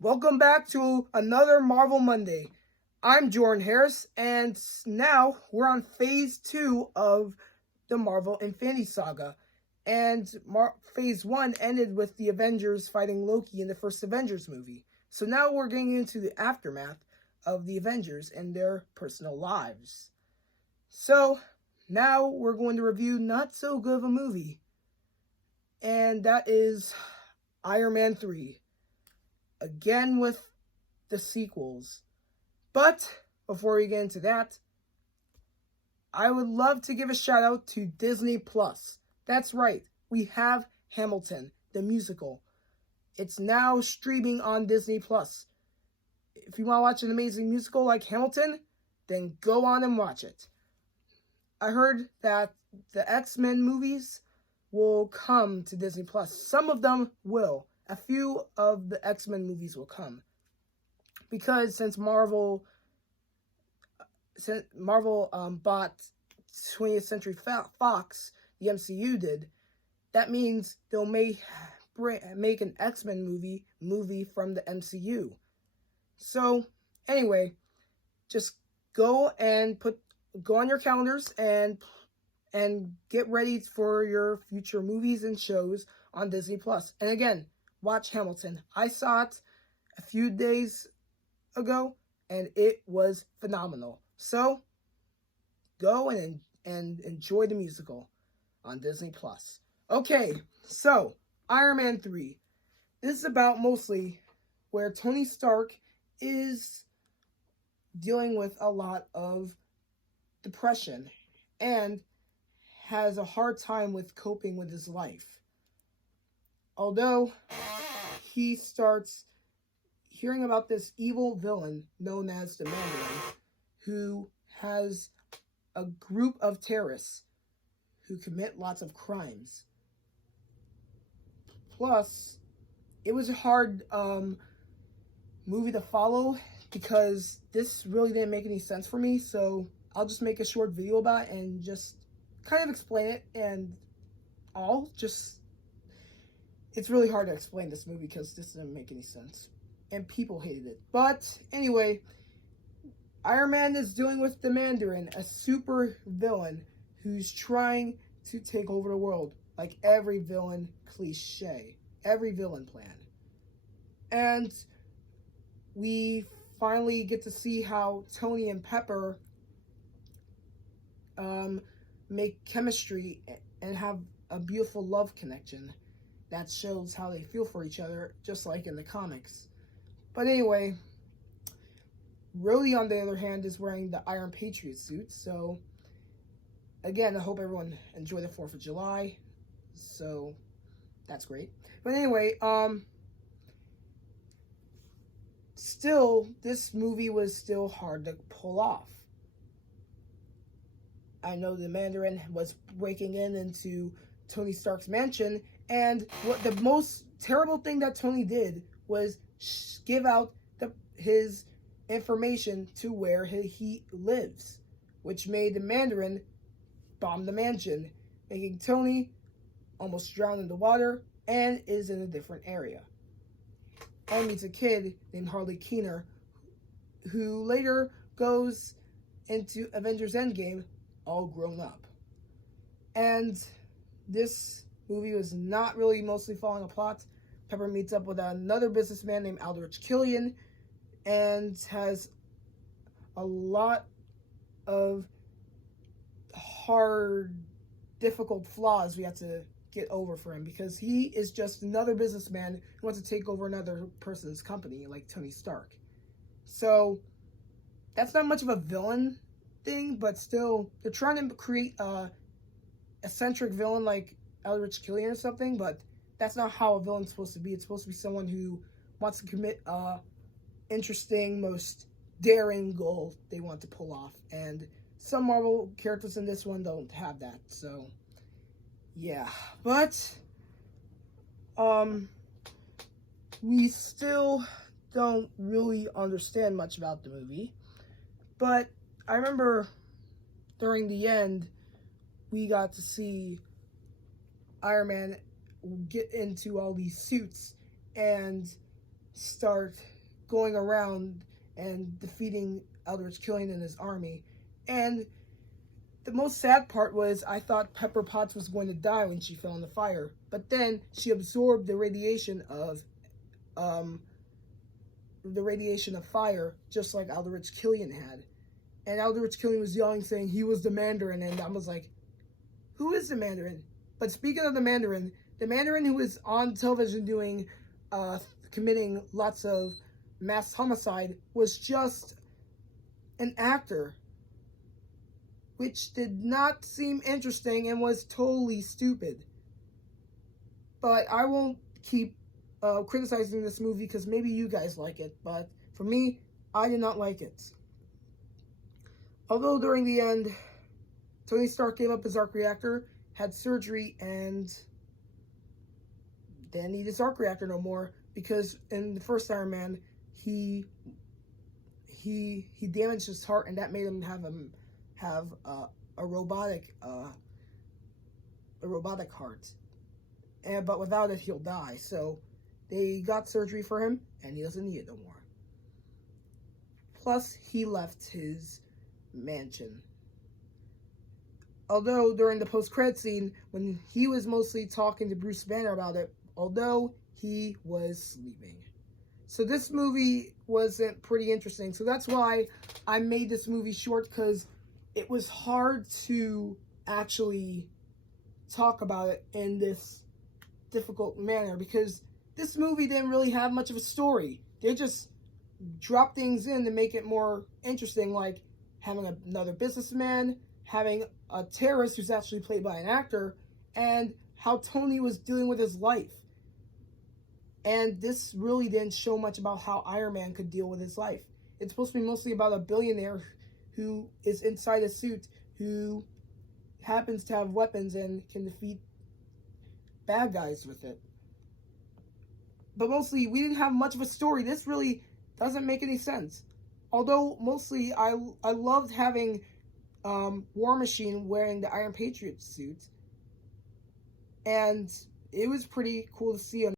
Welcome back to another Marvel Monday. I'm Jordan Harris, and now we're on phase 2 of the Marvel Infinity Saga. And phase 1 ended with the Avengers fighting Loki in the first Avengers movie. So now we're getting into the aftermath of the Avengers and their personal lives. So now we're going to review not so good of a movie, and that is Iron Man 3. Again with the sequels. But before we get into that, I would love to give a shout out to Disney Plus. That's right, we have Hamilton, the musical. It's now streaming on Disney Plus. If you want to watch an amazing musical like Hamilton, then go on and watch it. I heard that the X-Men movies will come to Disney Plus. Some of them will. A few of the X-Men movies will come. Because since Marvel bought 20th Century Fox, the MCU did, that means they'll make an X-Men movie from the MCU. So anyway, just go on your calendars and get ready for your future movies and shows on Disney Plus. And again, watch Hamilton. I saw it a few days ago, and it was phenomenal. So go and enjoy the musical on Disney Plus. Okay, so Iron Man 3. This is about mostly where Tony Stark is dealing with a lot of depression and has a hard time with coping with his life. Although he starts hearing about this evil villain known as the Mandarin, who has a group of terrorists who commit lots of crimes. Plus, it was a hard movie to follow because this really didn't make any sense for me, so I'll just make a short video about it and just kind of explain it, and it's really hard to explain this movie because this didn't make any sense. And people hated it. But anyway, Iron Man is dealing with the Mandarin, a super villain who's trying to take over the world, like every villain cliche, every villain plan. And we finally get to see how Tony and Pepper make chemistry and have a beautiful love connection that shows how they feel for each other, just like in the comics. But anyway, Rhodey, on the other hand, is wearing the Iron Patriot suit. So, again, I hope everyone enjoyed the 4th of July. So, that's great. But anyway, still, this movie was still hard to pull off. I know the Mandarin was breaking into Tony Stark's mansion, and what the most terrible thing that Tony did was give out his information to where he lives, which made the Mandarin bomb the mansion, making Tony almost drown in the water and is in a different area. And meets a kid named Harley Keener, who later goes into Avengers Endgame all grown up. And this movie was not really mostly following a plot. Pepper meets up with another businessman named Aldrich Killian and has a lot of hard, difficult flaws we have to get over for him, because he is just another businessman who wants to take over another person's company, like Tony Stark. So that's not much of a villain thing, but still, they're trying to create a eccentric villain like Aldrich Killian or something, but that's not how a villain's supposed to be. It's supposed to be someone who wants to commit a interesting, most daring goal they want to pull off. And some Marvel characters in this one don't have that. So, yeah. But, we still don't really understand much about the movie. But I remember during the end, we got to see Iron Man get into all these suits and start going around and defeating Eldritch Killian and his army. And the most sad part was I thought Pepper Potts was going to die when she fell in the fire, but then she absorbed the radiation of fire, just like Eldritch Killian had. And Eldritch Killian was yelling, saying he was the Mandarin, and I was like, who is the Mandarin? But speaking of the Mandarin who was on television doing, committing lots of mass homicide, was just an actor, which did not seem interesting and was totally stupid. But I won't keep criticizing this movie because maybe you guys like it, but for me, I did not like it. Although during the end, Tony Stark gave up his arc reactor, had surgery, and didn't need his arc reactor no more, because in the first Iron Man, he damaged his heart, and that made him have a robotic heart. But without it, he'll die. So they got surgery for him, and he doesn't need it no more. Plus, he left his mansion. Although during the post-credit scene, when he was mostly talking to Bruce Banner about it, although he was sleeping. So this movie wasn't pretty interesting. So that's why I made this movie short, because it was hard to actually talk about it in this difficult manner, because this movie didn't really have much of a story. They just dropped things in to make it more interesting, like having another businessman, having a terrorist who's actually played by an actor, and how Tony was dealing with his life. And this really didn't show much about how Iron Man could deal with his life. It's supposed to be mostly about a billionaire who is inside a suit, who happens to have weapons and can defeat bad guys with it. But mostly, we didn't have much of a story. This really doesn't make any sense. Although, mostly, I loved having War Machine wearing the Iron Patriot suit. And it was pretty cool to see him.